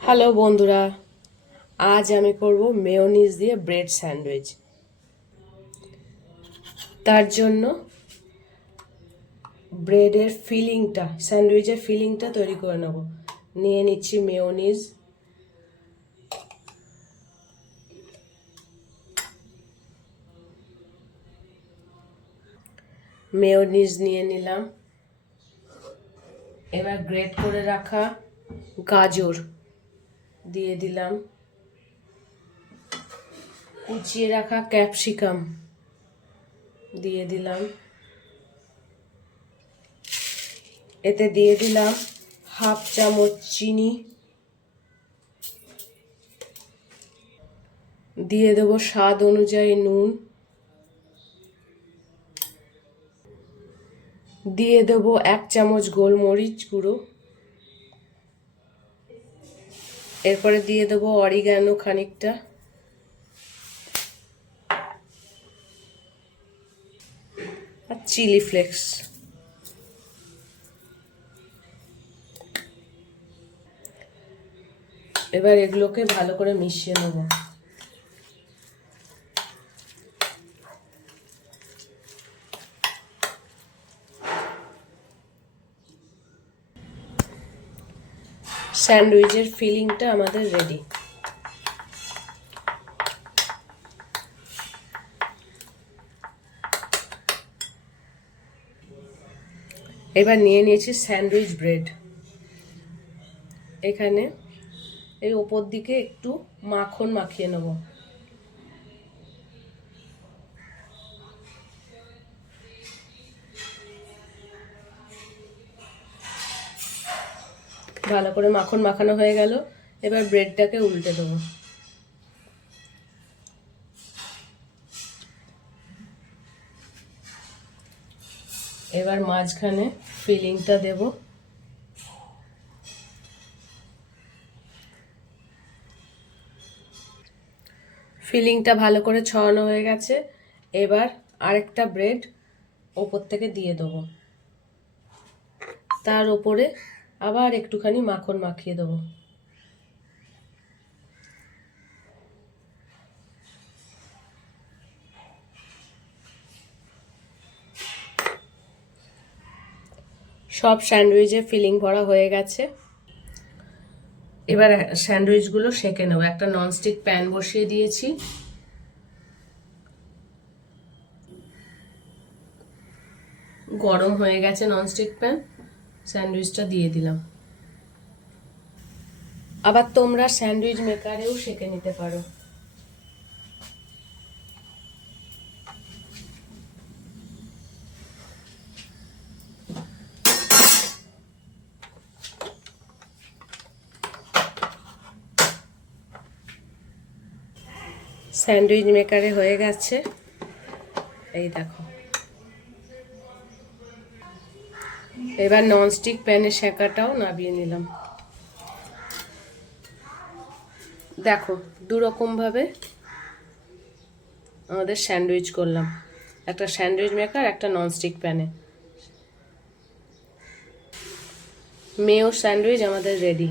Hello বন্ধুরা, আজ আমি করব মেয়োনিজ দিয়ে ব্রেড স্যান্ডউইচ। তার জন্য ব্রেডের স্যান্ডউইচের ফিলিংটা তৈরি করে নেব। নিয়ে নিচ্ছি মেয়োনিজ, নিয়ে নিলাম। এবার গ্রেট করে রাখা গাজর দিয়ে দিলাম, কুচিয়ে রাখা ক্যাপসিকাম দিয়ে দিলাম, এতে দিয়ে দিলাম হাফ চামচ চিনি, দিয়ে দেবো স্বাদ অনুযায়ী নুন, দিয়ে দেবো 1 চামচ গোলমরিচ গুঁড়ো, এরপরে দিয়ে দেবো অরিগ্যানো খানিকটা, আর চিলি ফ্লেক্স। এবার এগুলোকে ভালো করে মিশিয়ে নেব। স্যান্ডউইচের ফিলিংটা আমাদের রেডি। এবার নিয়ে নিয়েছি স্যান্ডউইচ ব্রেড। এখানে এই ওপর দিকে একটু মাখন মাখিয়ে নেব। ভালো করে মাখন মাখানো হয়ে গেল। এবার ব্রেডটাকে উল্টে দেবো। এবার মাঝখানে ফিলিংটা দেব। ফিলিংটা ভালো করে ছড়ানো হয়ে গেছে। এবার আরেকটা ব্রেড ওপর থেকে দিয়ে দেবো। তার ওপরে আবার একটুখানি মাখন মাখিয়ে দেবো। সব স্যান্ডউইচে ফিলিং ভরা হয়ে গেছে। এবার স্যান্ডউইচগুলো সেঁকে নেব। একটা ননস্টিক প্যান বসিয়ে দিয়েছি। গরম হয়ে গেছে ননস্টিক প্যান, স্যান্ডউইচটা দিয়ে দিলাম। আবার তোমরা স্যান্ডউইচ মেকারেও সেঁকে নিতে পারো। স্যান্ডউইচ মেকারে হয়ে গেছে, এই দেখো। এবার ননস্টিক প্যানে সেঁকাটাও নামিয়ে নিলাম। দেখো, দুরকমভাবে আমাদের স্যান্ডউইচ করলাম, একটা স্যান্ডউইচ মেকার, একটা ননস্টিক প্যানে। মেয়ো স্যান্ডউইচ আমাদের রেডি।